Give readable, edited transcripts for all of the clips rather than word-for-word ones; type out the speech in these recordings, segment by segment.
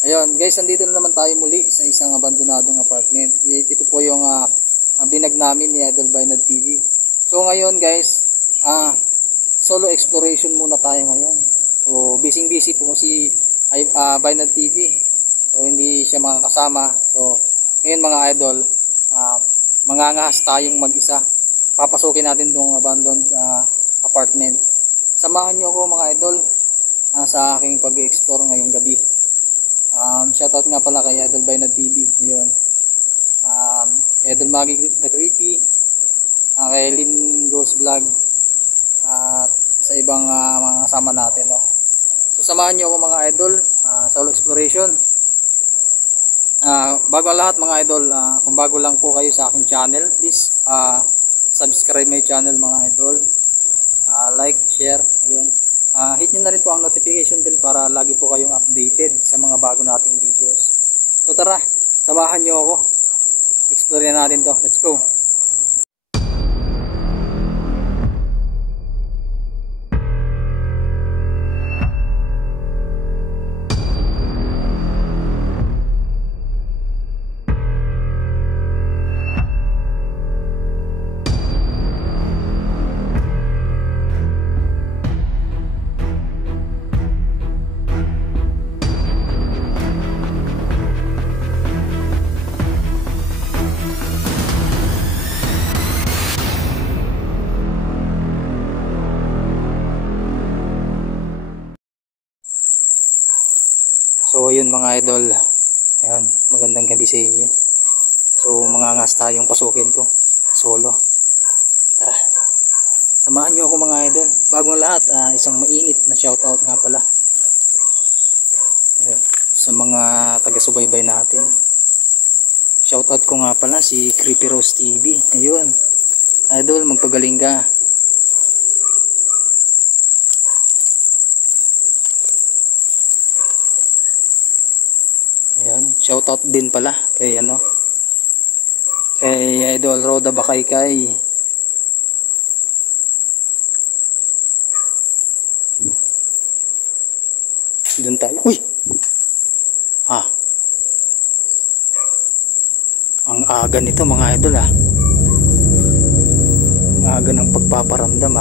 Ayun guys, nandito na naman tayo muli sa isang abandonadong apartment. Ito po yung binag namin ni Idol Bainad TV. So ngayon guys, solo exploration muna tayo ngayon. So busy po si Bainad TV. So hindi siya makakasama. So ngayon mga idol, mangangahas tayong mag-isa. Papasukin natin tong abandoned apartment. Samahan niyo ako mga idol sa aking pag-explore ngayong gabi. Shoutout nga pala kay Idol Bainad TV. Ayun. Idol Maggie the Creepy, kay Lynn Ghost Vlog, at sa ibang mga kasama natin, no? So samahan niyo ako mga idol, solo exploration. Bago ang lahat mga idol, kung bago lang po kayo sa aking channel, please subscribe my channel mga idol. Like, share, ayun. Hit nyo na rin po ang notification bell para lagi po kayong updated sa mga bago nating videos. So tara, samahan nyo ako. Explore natin to. Let's go! So ayun mga idol, ayun, magandang gabi sa inyo. So mangangas tayong pasukin to solo. Tara, samahan nyo ako mga idol. Bagong lahat, isang mainit na shoutout nga pala, ayun, sa mga taga-subaybay natin. Shoutout ko nga pala si Creepy Rose TV. Ayun idol, magpagaling ka. Ayan, shoutout din pala kay kay Idol Roda Bakaykay. Doon tayo. Uy! Ang aga nito mga idol Ang aga ng pagpaparamdam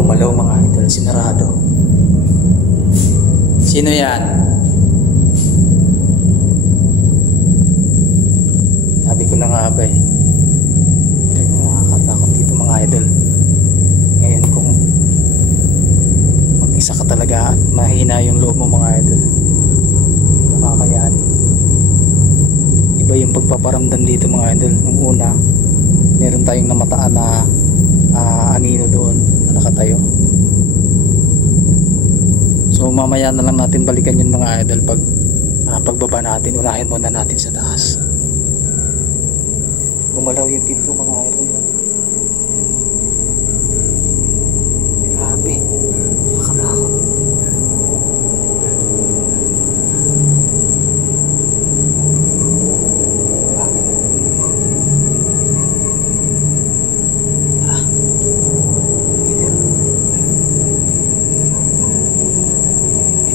Gumalaw mga idol, sinarado. Sino yan? Sabi ko na nga ba nakakatakot dito mga idol. Ngayon kung mag-isa ka talaga at mahina yung loob mo mga idol, hindi mo kakayanin. Iba yung pagpaparamdam dito mga idol. Nung una, meron tayong namataan na anino doon na nakatayo. So mamaya na lang natin balikan yun mga idol. Pagbaba natin, unahin muna natin sa taas. Gumalaw yung pinto mga idol. Grabe, nakakatakot.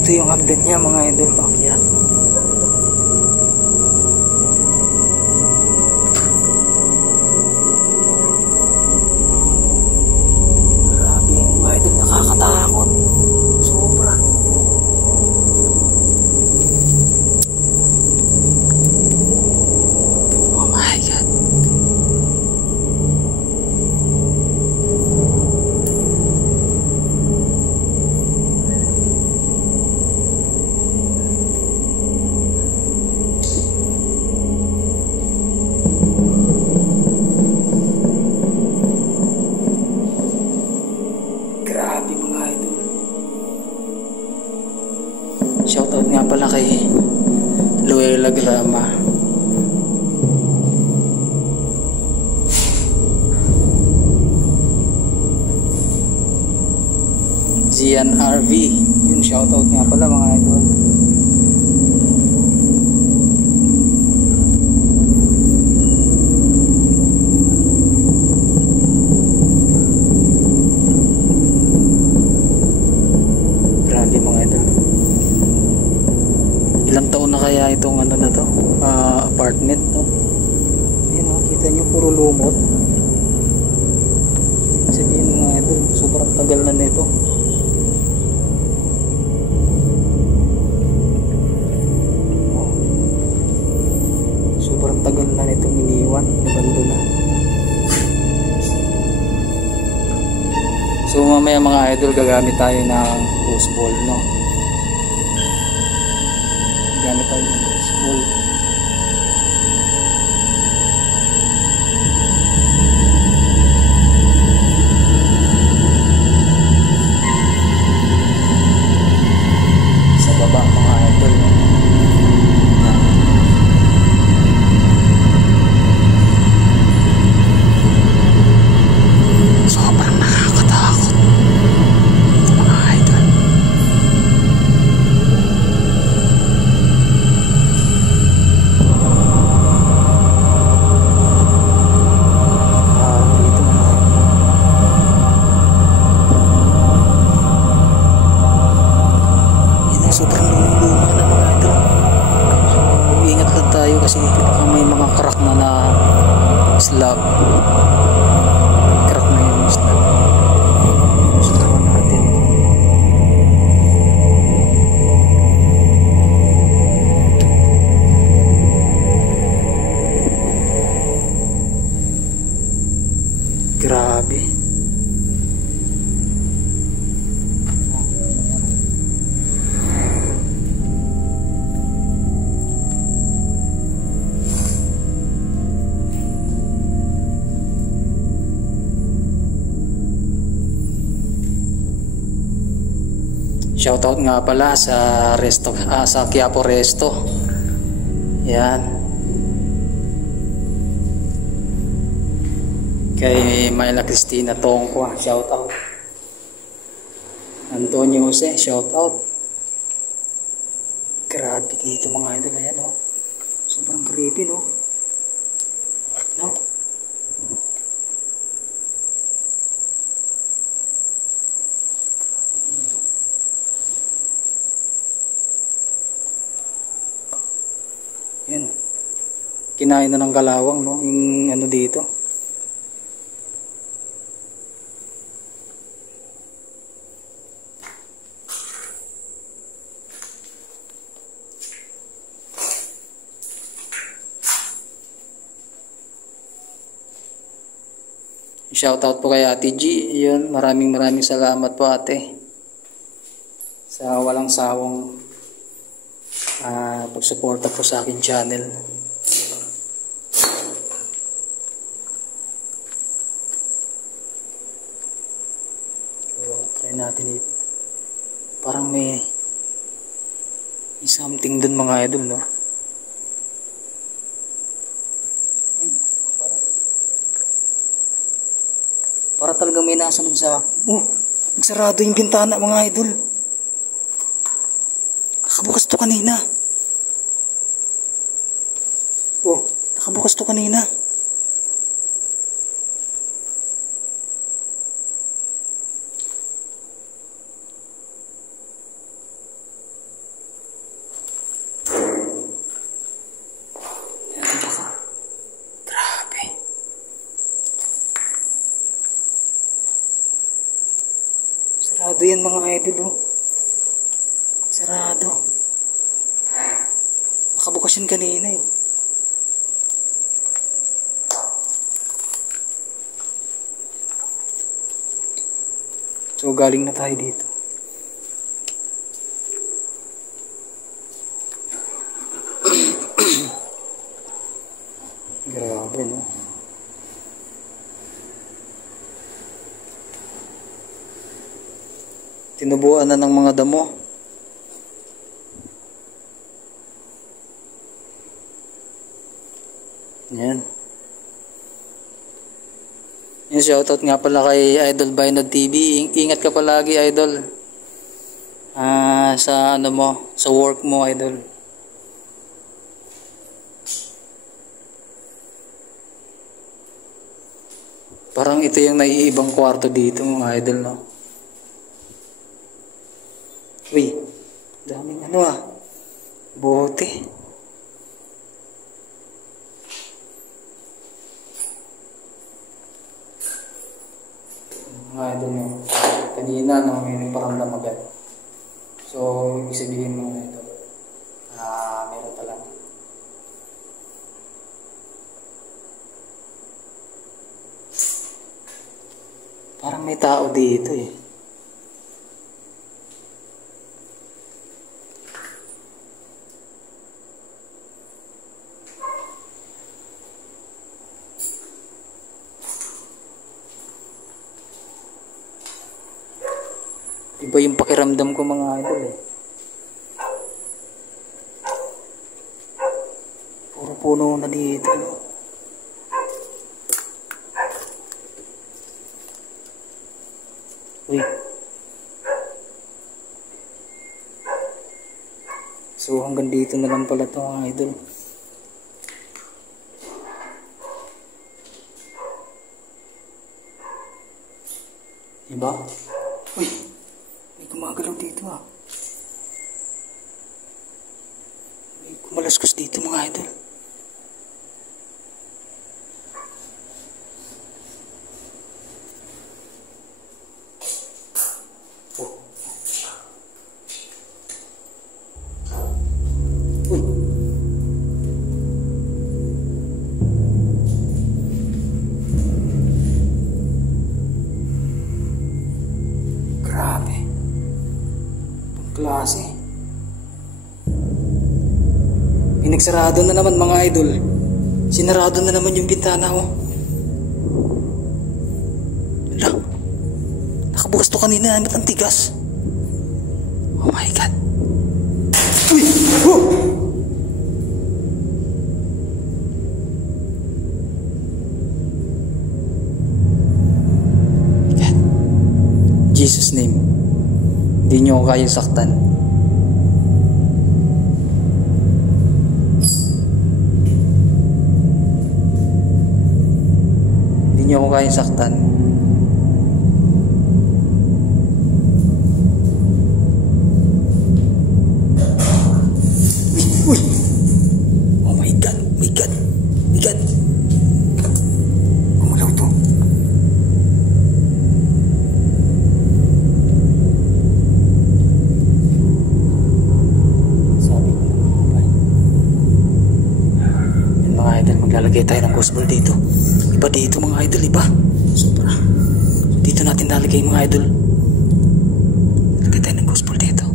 Ito yung hagdan niya mga idol, paakyat. Grabe mga idol, nakakatakot. Sobra. Oh my God. Shoutout nga pala kay Luella Grama. Zian RV. Yun, shoutout nga pala mga idol. Grabe mga idol. Ilang taon na kaya itong ano na to, apartment to. Ayan o, kita nyo puro lumot. Sabihin mga idol, sobrang tagal na nito. Sobrang tagal na nitong iniwan, nabando na. So mamaya mga idol, gagamit tayo ng hose ball, no? Gagamit tayo ng hose ball. Sa baba mga idol, no? Sobrang nakakatakot ito mga idol. Dito mga idol, sobrang luma na mga idol. So ingat lang tayo kasi baka may mga crack na slab. Crack na yung slab. Subukan natin. Grabe. Shoutout nga pala sa resto, sa Quiapo Resto. Yan. Kay Myla Cristina Tongkwa, shoutout. Antonio Jose, shoutout. Grabe dito mga idol, ayan oh. Sobrang creepy no. No? Yan. Kinain na ng kalawang no, yung ano dito. Shoutout po kay Ate G. Yun, maraming salamat po ate sa walang sawang pagsuporta po sa akin channel. So, try natin ito. Parang may something dun mga idol, no? Para talagang may nasunod sa akin. Oh, nagsarado yung bintana mga idol. Nakabukas to kanina. Oh, nakabukas to kanina. Grabe. Sarado yan mga idol, oh. Sarado. Nakabukas yun kanina eh. So galing na tayo dito. Grabe no. Tinubuan na ng mga damo. Yan. Yung shoutout nga pala kay Idol Bainod TV. Ingat ka palagi, Idol. Sa ano mo, sa work mo, Idol. Parang ito yung naiibang kwarto dito, mga Idol, no? Uy, daming bote. Mga Idol, no? Kanina, no, may paramdam agad. So, ibig sabihin mo, Idol, meron pala. Parang may tao dito eh. Iba yung pakiramdam ko, mga Idol eh. Puro puno na dito, no? Uy. So hanggang dito na lang pala ito, mga Idol. Diba? Uy, may gumagalaw dito May kumalaskas dito, mga Idol. Grabe. Klase. Pinagsarado na naman, mga Idol. Sinarado na naman yung bintana ko. Wala. Nakabukas to kanina. Ba't ang tigas? Oh my God. Uy! Oh! Jesus name, hindi nyo ako kaya saktan. Hindi nyo ako kaya saktan. Uy! Oh my God! My God! My God! Gumalaw to. Lalagay tayo ng ghost ball dito. Iba dito, mga Idol, iba. Sobra. Dito natin lalagay, mga Idol. Lalagay tayo ng ghost ball dito.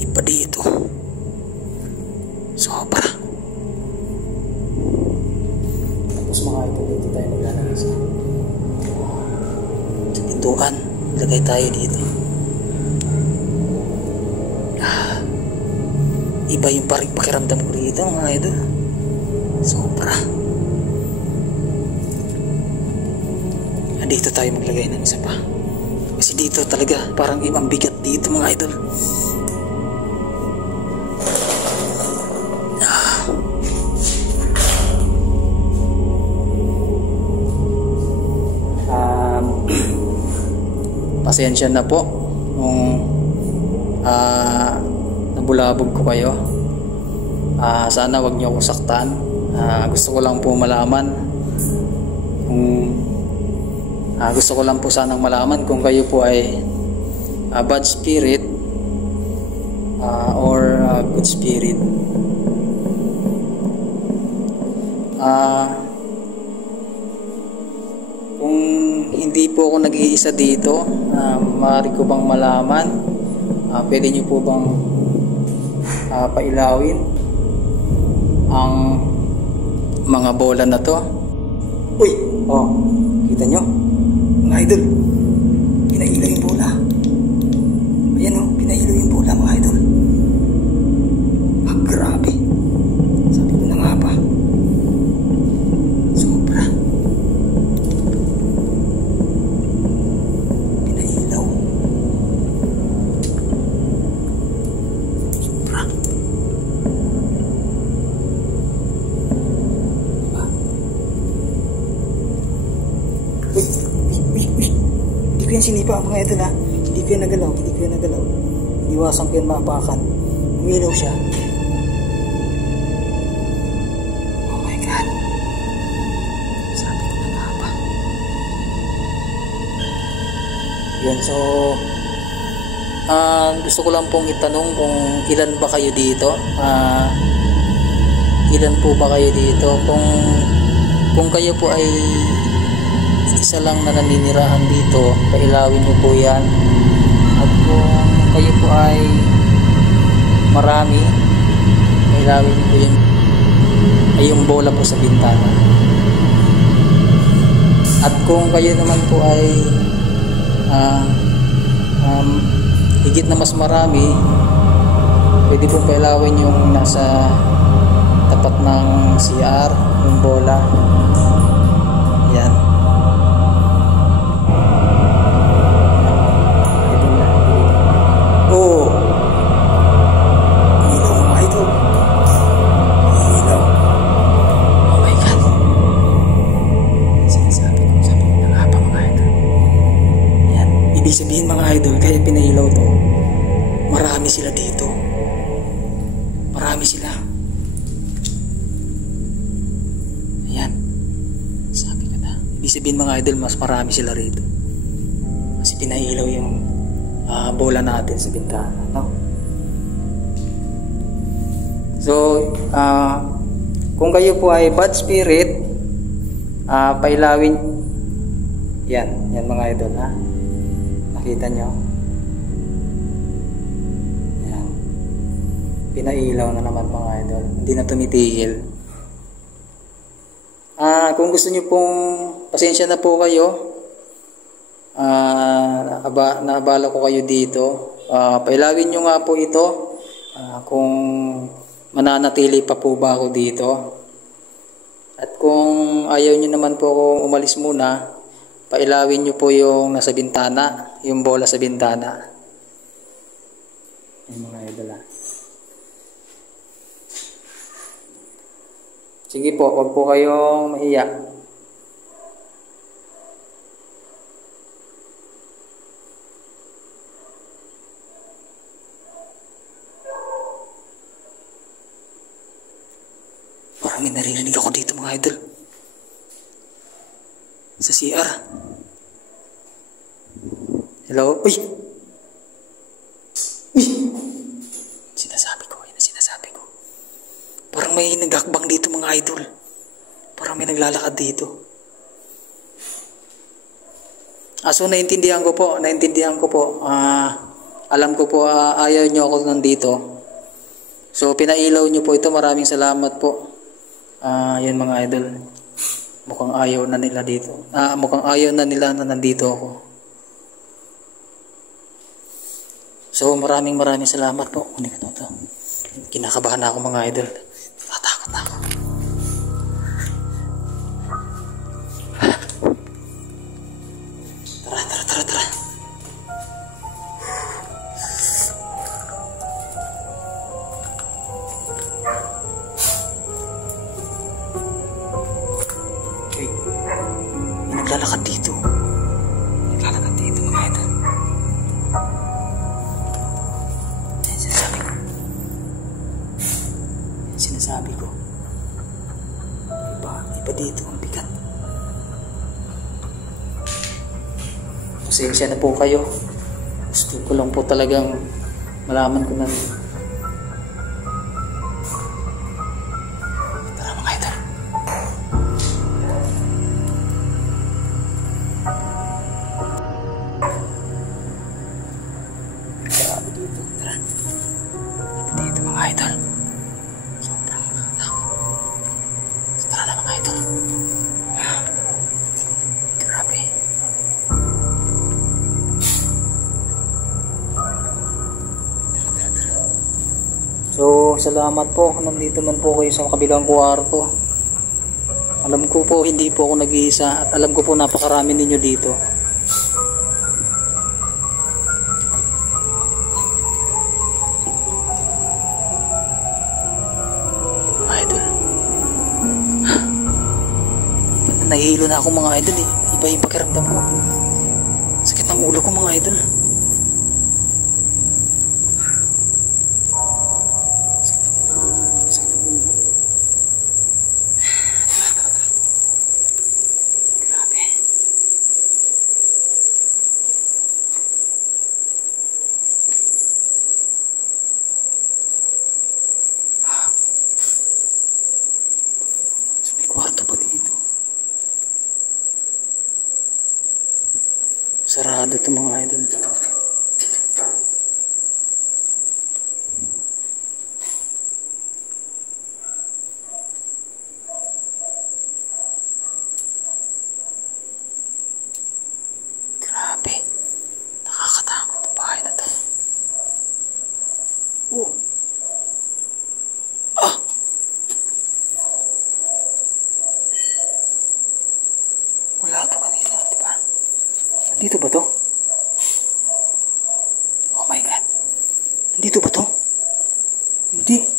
Iba dito. Sobra. Tapos, mga Idol, dito tayo naglalagay sa pintuan. Lalagay tayo dito. Iba yung pakiramdam ko dito, mga Idol. Sobra. Dito tayo maglagay ng isa pa. Kasi dito talaga parang ibang bigat dito, mga Idol. Pasensya na po kung nabulabog ko kayo. Sana wag niyo akong saktan. Gusto ko lang po malaman kung gusto ko lang po sanang malaman kung kayo po ay bad spirit or good spirit. Kung hindi po ako nag-iisa dito, maaari ko bang malaman, pwede niyo po bang pailawin ang mga bola na to? Uy! Oh, kita nyo? Mga Idol, pinahilo yung bola. Ayan o, pinahilo yung bola, mga Idol. So, yan sinipa mga idol ha. Hindi ko yan nagalaw. Iwasan ko yan maapakan. Umilaw siya. Oh my God. Sabi ko na nga ba. Yan, so gusto ko lang pong itanong kung ilan ba kayo dito. Ilan po ba kayo dito? Kung kayo po ay isa lang na naninirahan dito, pailawin nyo po yan. At kung kayo po ay marami, pailawin nyo po yan, ay yung bola po sa bintana. At kung kayo naman po ay higit na mas marami, pwede po pailawin yung nasa tapat ng CR, yung bola. Yan. Oh, ilaw mga idol. Ilaw. Oh my God. Sinasabi ko, sabi ko na nga pa mga idol. Yan. Ibig sabihin mga idol, kaya pinailaw to, marami sila dito. Marami sila. Ayan. Sabi ko na. Ibig sabihin mga idol, mas marami sila rito. Kasi pinailaw yung bola natin sa bintana, no? So, kung kayo po ay bad spirit, pailawin. Yan mga idol, ha? Nakita nyo? Yan. Pinailaw na naman mga idol. Hindi na tumitigil. Kung gusto nyo pong, pasensya na po kayo. Naabala ko kayo dito. Pailawin nyo nga po ito. Kung mananatili pa po ba ako dito. At kung ayaw nyo naman po akong umalis muna, pailawin nyo po yung nasa bintana, yung bola sa bintana. Yung mga idol. Sige po, huwag po kayong mahiya. Parang may naririnig ako dito mga idol. Sa CR. Hello? Uy! Uy! Sinasabi ko. Parang may nagakbang dito mga idol. Parang may naglalakad dito. So naintindihan ko po. Alam ko po ayaw nyo ako nandito. So pinailaw nyo po ito. Maraming salamat po. Yan mga idol. Mukhang ayaw na nila dito. Mukhang ayaw na nila na nandito ako. So maraming salamat po. Kinakabahan na ako mga idol. Natakot na ako. Tara. Okay. May naglalakad dito. Mga idol. Sinasabi ko. Iba dito ang bigat. Pasensya na po kayo. Gusto ko lang po talagang malaman ko na. Tara mga idol. Grabe dito. Tara. Dito mga idol. Tara na mga idol. Grabe. Tara. So, salamat po. Nandito man po kayo sa kabilang kwarto. Alam ko po, hindi po ako nag-iisa. At alam ko po, napakarami ninyo dito. Mga idol. Nahihilo na ako mga idol eh. Iba yung pakiramdam ko. Sakit ng ulo idol. Sakit ang ulo mo. Tara. Grabe. May kwarto pa dito. Sarado ito mga idol. Grabe. Nakakatakot ang bahay na to. Oh. Wala to kanina, diba? Nandito ba to? Oh my God. Nandito ba to? Hindi.